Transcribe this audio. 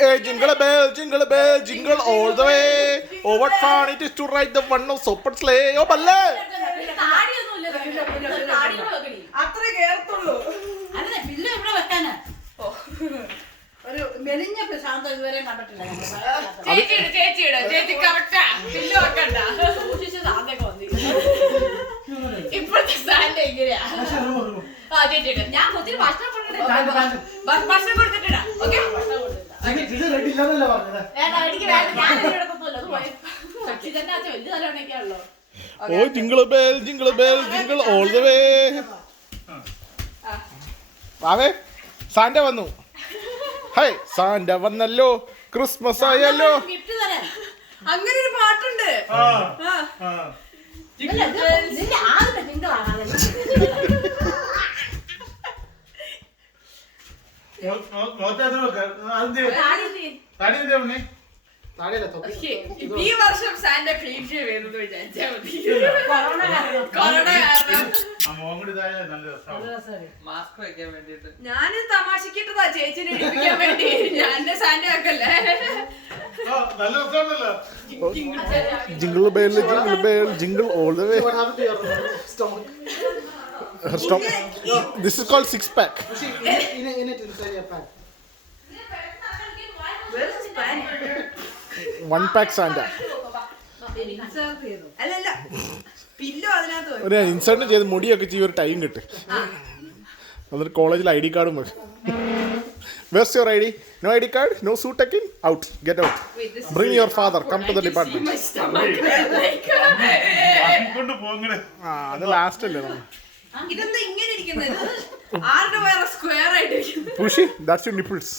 Hey, jingle bell, jingle all the way. Oh, what fun it is to ride the one of soaped sleigh. Oh, balle. അത്ര കേർത്തുള്ളൂ. ഒരു മെലിഞ്ഞ ശാന്തം ഇതുവരെ കണ്ടിട്ടില്ല. ചേച്ചി കറക്റ്റാ ബില്ല് വെക്കണ്ട. ഇപ്പോഴത്തെ സാൻഡ് എങ്ങനെയാ? ചേച്ചിയുടെ ഞാൻ ഒത്തിരി ഭക്ഷണം കൊടുത്തിട്ടാ. Okay Oh, jingle bell, jingle all the way. Ave, Santa vanu. Hey, Santa vannallo. Christmas ayallo. അങ്ങനെ ഒരു പാട്ടുണ്ട്. ഈ വർഷം സാന്റ ക്ലീൻ ഷേവ് ചെയ്തെന്ന് വിചാരിച്ചാൽ മതി. കൊറോണ കാരണം മാസ്ക് വെക്കാൻ വേണ്ടിട്ട് ഞാന് തമാശക്കിട്ടതാ ചേച്ചിനെ ഇടിപ്പിക്കാൻ വേണ്ടി. ഞാൻ Santa ആക്കല്ലേ. Jingle bell, jingle all the way. Her stomach. This is called six pack. One pack Santa. അല്ലല്ല പില്ലോ അതിനകത്ത് ഒരു ഇൻസേർട്ട് ചെയ്ത് മുടിയൊക്കെ ചെയ്ത് ഒരു ടൈം കിട്ടും. എന്നിട്ട് കോളേജിൽ ID കാർഡും വെക്കും. Where's your ID? No ID card? No suit taking? Out. Get out. Bring your father. Come to the department. അത് ലാസ്റ്റ് അല്ലേ നമ്മൾ. ഇതെന്താ ഇങ്ങനെ ഇരിക്കുന്നത്? ആരുടെ വേറെ സ്ക്വയർ ആയിട്ട് Pushi, that's your nipples.